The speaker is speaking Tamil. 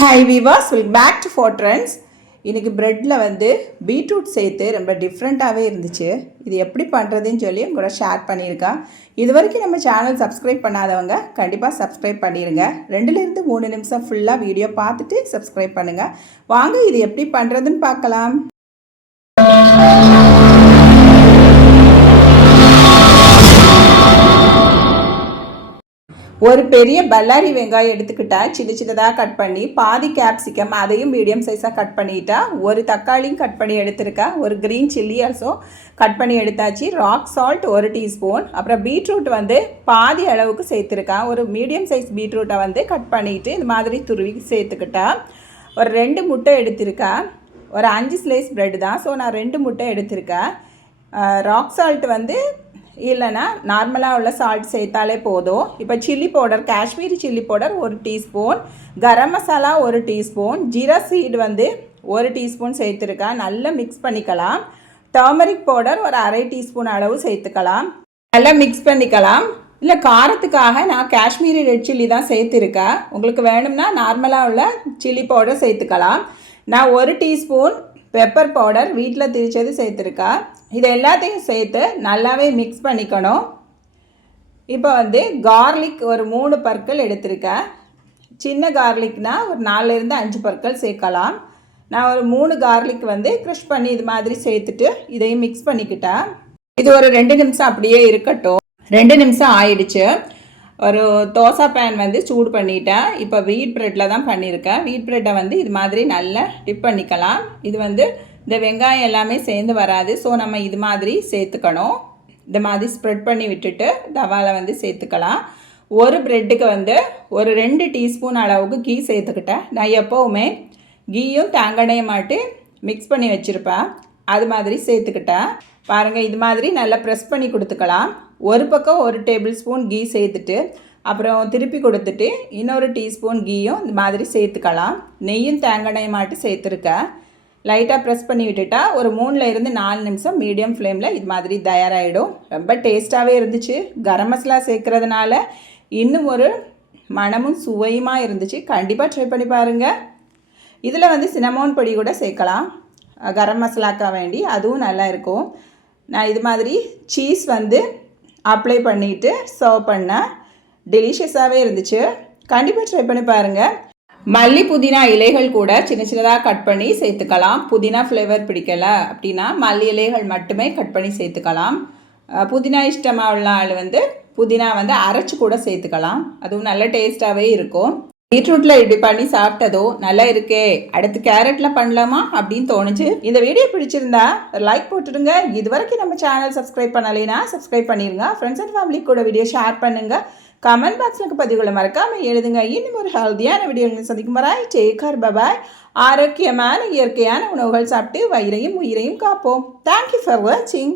Hi Vilas will back to four trends இன்றைக்கி ப்ரெட்டில் வந்து பீட்ரூட் சேர்த்து ரொம்ப டிஃப்ரெண்ட்டாகவே இருந்துச்சு. இது எப்படி பண்ணுறதுன்னு சொல்லி உங்களோட ஷேர் பண்ணியிருக்கேன். இது வரைக்கும் நம்ம சேனல் சப்ஸ்கிரைப் பண்ணாதவங்க கண்டிப்பாக சப்ஸ்கிரைப் பண்ணிடுங்க ரெண்டுலேருந்து மூணு நிமிஷம் ஃபுல்லாக வீடியோ பார்த்துட்டு சப்ஸ்கிரைப் பண்ணுங்கள் வாங்க இது எப்படி பண்ணுறதுன்னு பார்க்கலாம். ஒரு பெரிய பல்லாரி வெங்காயம் எடுத்துக்கிட்டா சின்ன சின்னதாக கட் பண்ணி பாதி கேப்சிகம் அதையும் மீடியம் சைஸாக கட் பண்ணிட்டா ஒரு தக்காளியும் கட் பண்ணி எடுத்திருக்கா ஒரு க்ரீன் சில்லி ஆல்சோ கட் பண்ணி எடுத்தாச்சு ராக் சால்ட் ஒரு டீஸ்பூன் அப்புறம் பீட்ரூட் வந்து பாதி அளவுக்கு சேர்த்துருக்கா ஒரு மீடியம் சைஸ் பீட்ரூட்டை வந்து கட் பண்ணிவிட்டு இந்த மாதிரி துருவி சேர்த்துக்கிட்டா ஒரு ரெண்டு முட்டை எடுத்திருக்கா ஒரு அஞ்சு ஸ்லைஸ் ப்ரெட் தான் ஸோ நான் ரெண்டு முட்டை எடுத்திருக்கேன் ராக் சால்ட் வந்து இல்லைன்னா நார்மலாக உள்ள சால்ட் சேர்த்தாலே போதும். இப்போ chilli powder Kashmiri chilli powder ஒரு டீஸ்பூன் கரம் மசாலா ஒரு டீஸ்பூன் ஜீரா சீடு வந்து ஒரு டீஸ்பூன் சேர்த்துருக்கேன் நல்லா மிக்ஸ் பண்ணிக்கலாம். டர்மரிக் பவுடர் ஒரு அரை டீஸ்பூன் அளவு சேர்த்துக்கலாம். நல்லா மிக்ஸ் பண்ணிக்கலாம். இல்லை காரத்துக்காக நான் காஷ்மீரி ரெட் சில்லி தான் சேர்த்துருக்கேன். உங்களுக்கு வேணும்னா நார்மலாக உள்ள சில்லி பவுடர் சேர்த்துக்கலாம். நான் ஒரு டீஸ்பூன் பெப்பர் பவுடர் வீட்டில் திரிச்சது சேர்த்துருக்கா. இதை எல்லாத்தையும் சேர்த்து நல்லாவே மிக்ஸ் பண்ணிக்கணும். இப்போ வந்து கார்லிக் ஒரு மூணு பற்கள் எடுத்திருக்கேன் சின்ன கார்லிக்னால் ஒரு நாலுலேருந்து அஞ்சு பற்கள் சேர்க்கலாம். நான் ஒரு மூணு கார்லிக் வந்து க்ரஷ் பண்ணி இது மாதிரி சேர்த்துட்டு இதையும் மிக்ஸ் பண்ணிக்கிட்டேன். இது ஒரு ரெண்டு நிமிஷம் அப்படியே இருக்கட்டும். ரெண்டு நிமிஷம் ஆயிடுச்சு. ஒரு தோசை பேன் வந்து சூடு பண்ணிட்டேன். இப்போ வீட் ப்ரெட்டில் தான் பண்ணியிருக்கேன் வீட் ப்ரெட்டை வந்து இது மாதிரி நல்லா டிப் பண்ணிக்கலாம். இது வந்து இந்த வெங்காயம் எல்லாமே சேர்ந்து வராது. ஸோ நம்ம இது மாதிரி சேர்த்துக்கணும். இந்த மாதிரி ஸ்ப்ரெட் பண்ணி விட்டுட்டு தவாவில் வந்து சேர்த்துக்கலாம். ஒரு ப்ரெட்டுக்கு வந்து ஒரு ரெண்டு டீஸ்பூன் அளவுக்கு கீ சேர்த்துக்கிட்டேன். நான் எப்போவுமே கீயும் தேங்காயும் மாட்டு மிக்ஸ் பண்ணி வச்சுருப்பேன். அது மாதிரி சேர்த்துக்கிட்டேன். பாருங்கள் இது மாதிரி நல்லா ப்ரெஸ் பண்ணி கொடுத்துக்கலாம். ஒரு பக்கம் ஒரு டேபிள் ஸ்பூன் கீ சேர்த்துட்டு அப்புறம் திருப்பி கொடுத்துட்டு இன்னொரு டீஸ்பூன் கீயும் இந்த மாதிரி சேர்த்துக்கலாம். நெய்யும் தேங்காய் மாட்டு சேர்த்துருக்கேன் லைட்டாக ப்ரெஸ் பண்ணி விட்டுட்டா ஒரு மூணில் இருந்து நாலு நிமிஷம் மீடியம் ஃப்ளேமில் இது மாதிரி தயாராகிடும் ரொம்ப டேஸ்ட்டாகவே இருந்துச்சு. கரம் மசாலா சேர்க்குறதுனால இன்னும் ஒரு மனமும் சுவையுமாக இருந்துச்சு. கண்டிப்பாக ட்ரை பண்ணி பாருங்கள் இதில் வந்து சினமோன் பொடி கூட சேர்க்கலாம். கரம் மசாலாக்காக வேண்டி அதுவும் நல்லா இருக்கும். நான் இது மாதிரி சீஸ் வந்து அப்ளை பண்ணிவிட்டு சர்வ் பண்ணேன் டெலிஷியஸாகவே இருந்துச்சு. கண்டிப்பாக ட்ரை பண்ணி பாருங்கள் மல்லி புதினா இலைகள் கூட சின்ன சின்னதாக கட் பண்ணி சேர்த்துக்கலாம். புதினா ஃப்ளேவர் பிடிக்கலை அப்படின்னா மல்லி இலைகள் மட்டுமே கட் பண்ணி சேர்த்துக்கலாம். புதினா இஷ்டமாக உள்ள ஆள் வந்து புதினா வந்து அரைச்சி கூட சேர்த்துக்கலாம். அதுவும் நல்ல டேஸ்ட்டாகவே இருக்கும். பீட்ரூட்டில் இப்படி பண்ணி சாப்பிட்டதோ நல்லா இருக்கே அடுத்து கேரட்டில் பண்ணலாமா அப்படின்னு தோணுச்சு. இந்த வீடியோ பிடிச்சிருந்தா லைக் போட்டுடுங்க. இது வரைக்கும் நம்ம சேனல் சப்ஸ்கிரைப் பண்ணலைன்னா சப்ஸ்கிரைப் பண்ணிடுங்க ஃப்ரெண்ட்ஸ் அண்ட் ஃபேமிலி கூட வீடியோ ஷேர் பண்ணுங்கள் கமெண்ட் பாக்ஸில் பதிவுகளை மறக்காமல் எழுதுங்க. இன்னும் ஒரு ஹெல்த்தியான வீடியோ சந்திக்கும் வராய் டேக்கர் பபாய் ஆரோக்கியமான இயற்கையான உணவுகள் சாப்பிட்டு வயிறையும் உயிரையும் காப்போம். தேங்க்யூ ஃபார் வாட்சிங்